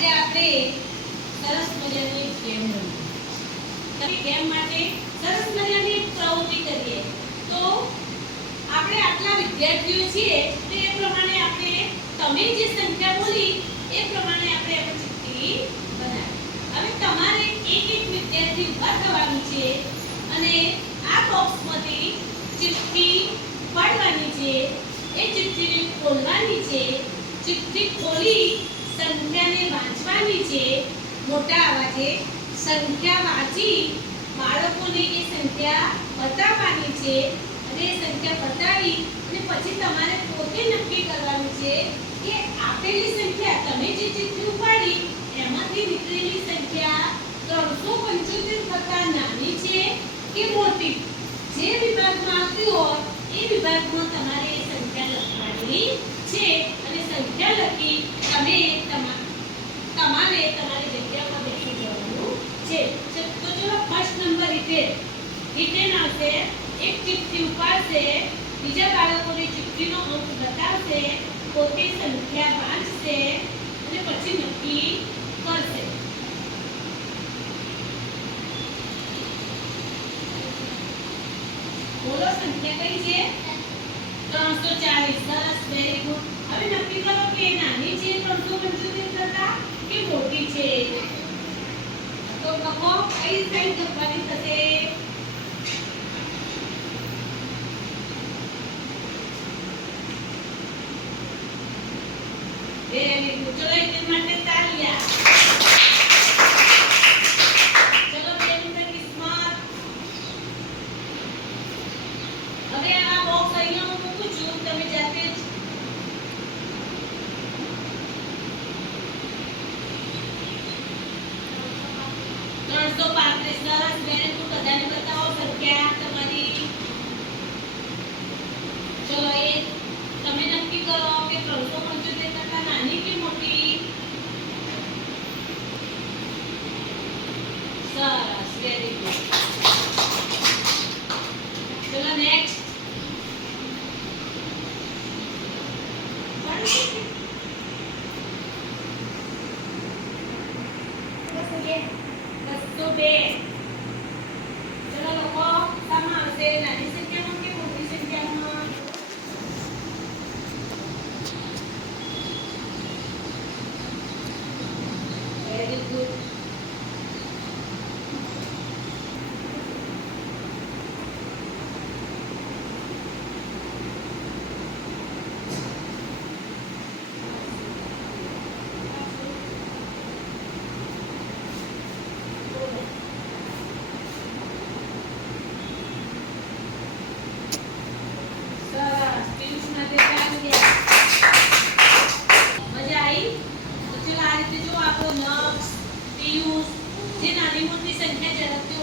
આજે આપણે સરસ મજાની ગેમ રમીએ. તમે ગેમ માટે સરસ મજાની પ્રવૃત્તિ કરીએ. તો આપણે આટલા વિદ્યાર્થીઓ છીએ તો એ પ્રમાણે આપણે તમે જે સંખ્યા બોલી એ પ્રમાણે આપણે આપણી ચિઠ્ઠી બનાવી. હવે તમારે એક એક વિદ્યાર્થી ઉભા થવાનું છે અને આ બોક્સમાંથી ચિઠ્ઠી પાડવાની છે. એ ચિઠ્ઠીને ખોલવાની છે. ચિઠ્ઠી ખોલી સંખ્યાને વાંચવાની છે મોટા અવાજે. સંખ્યા વાંચી બાળકોને એ સંખ્યા બતાવવાની છે અને એ સંખ્યા બતાવી અને પછી તમારે પોતે નક્કી કરવાનું છે કે આપેલી સંખ્યા તમે જે ચિઠ્ઠી ઉપાડી એમાંથી નીકળેલી સંખ્યા 375 કરતાં નાની છે કે મોટી. જે વિભાગમાં આવતી હોય એ વિભાગમાં તમારે એ સંખ્યા લખવાની છે અને સંખ્યા લખી તમે તમારે તમારી જગ્યા પર બેસી જવાનું છે. તો ચલો ફર્સ્ટ નંબર રિટેન આવશે. એક ચિઠ્ઠી ઉપાડશે, બીજા બાળકોને ચિઠ્ઠીનો અંક બતાવશે, પોતે સંખ્યા વાંચશે અને પછી નક્કી કરશે. બોલો સંખ્યા કઈ છે? 340. સરસ, વેરી ગુડ. હવે નક્કી કરો કે નાની છે 375 કરતા કે મોટી છે. તો લખો કઈ સાઈડ લખવાની થશે? Very good. ચલો એક માટે તાળીયા. ચલો બેન કિસ્મત. હવે આ બોક્સ અહીંયા હું મૂકું છું, તમે જાતે જ સરસ, વેરી ગુડ. બધાને બતાવો સંખ્યા તમારી. ચલો એ તમે નક્કી કરો કે 375 કરતાં નાની કે મોટી. સરસ, વેરી ગુડ. ચલો નેક્સ્ટ. ચલો લોકો સામા આવશે નાની સંખ્યામાં કે મોટી સંખ્યામાં? Very good. જે નાની મોટી સંખ્યા ઝડપથી